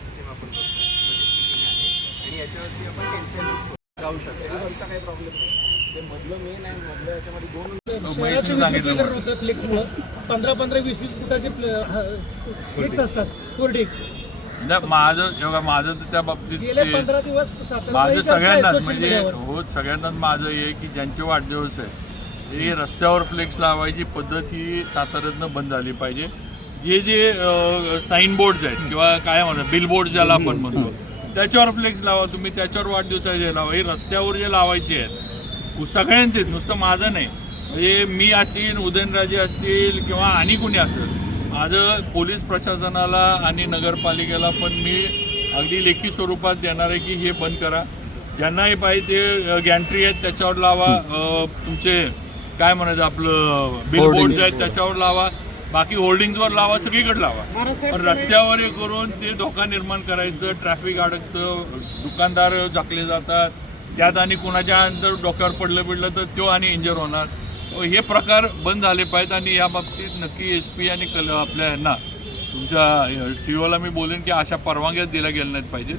System आपण बघतो म्हणजे आहे. आणि याच्यावरती आपण टेन्शन जाऊ शकतो. काही प्रॉब्लेम नाही. ते मधलं मेन आहे. मधलं याच्यामध्ये दोन शहराचं विकसित करत होतं फ्लेक्समुळं पंधरा पंधरा वीस वीस फुटाचे फ्लेक्स असतात. कोरडे. नाही, माझं जेव्हा माझं तर त्या बाबतीत ते- माझं सगळ्यांनाच म्हणजे. हो सगळ्यांनाच माझं हे की ज्यांचे वाढदिवस आहे हे रस्त्यावर फ्लेक्स लावायची पद्धत ही साताऱ्यातनं बंद झाली पाहिजे. जे जे साईन बोर्ड्स आहेत किंवा काय म्हणतात बिल बोर्ड ज्याला आपण म्हणतो त्याच्यावर फ्लेक्स लावा तुम्ही त्याच्यावर वाढदिवसाचे लावा. हे रस्त्यावर जे लावायचे आहेत सगळ्यांचे आहेत, नुसतं माझं नाही. म्हणजे मी असील उदयनराजे असतील किंवा आणि कुणी असेल माझं पोलीस प्रशासनाला आणि नगरपालिकेला पण मी अगदी लेखी स्वरूपात देणार आहे की हे बंद करा. ज्यांनाही पाहिजे ते गॅन्ट्री आहेत त्याच्यावर लावा. तुमचे काय म्हणायचं आपलं बिल बोर्ड आहेत त्याच्यावर लावा. बाकी होर्डिंगवर लावा सगळीकडे लावा. पण रस्त्यावर हे करून ते धोका निर्माण करायचं ट्रॅफिक अडकतं दुकानदार झाकले जातात त्यात आणि कुणाच्या जर डोक्यावर पडलं बिडलं तर तो आणि इंजर होणार. हे प्रकार बंद झाले पाहिजेत आणि या बाबतीत नक्की एस पी आणि कल आपल्या यांना तुमच्या सीओला मी बोलेन की अशा परवानग्याच दिल्या गेल्या नाहीत पाहिजे